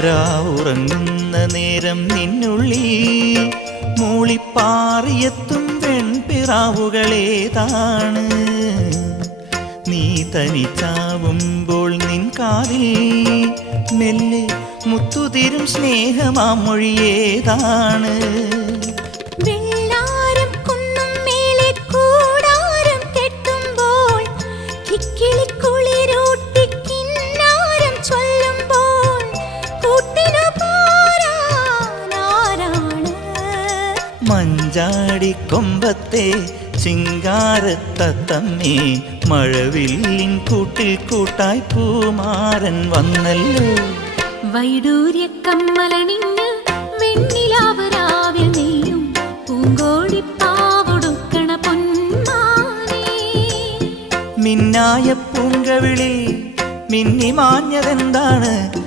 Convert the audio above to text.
രാവുറങ്ങുന്ന നേരം നിന്നുള്ളിൽ മൂളിപ്പാറിയെത്തും വെൺപിറാവുകളേതാണ്. നീ തനിച്ചാവുമ്പോൾ നിൻ കാതിൽ മെല്ലെ മുത്തുതിരും സ്നേഹമാം മൊഴിയേതാണ്. മഞ്ചാടിക്കൊമ്പത്തെ ചിങ്കാരത്തത്തമ്മേ, മഴവില്ലിൻ കൂട്ടിൽ കൂട്ടായി പൂമാരൻ വന്നല്ലോ. വൈഡൂര്യ കമ്മലണിഞ്ഞ് വെണ്ണിലാവരാവിൽ നെയ്യും പൂങ്കോടിപ്പാവൊടുക്കണ പൊന്മാനേ. മിന്നായ പൂങ്കവിളിൽ മിന്നി മാഞ്ഞതെന്താണ്?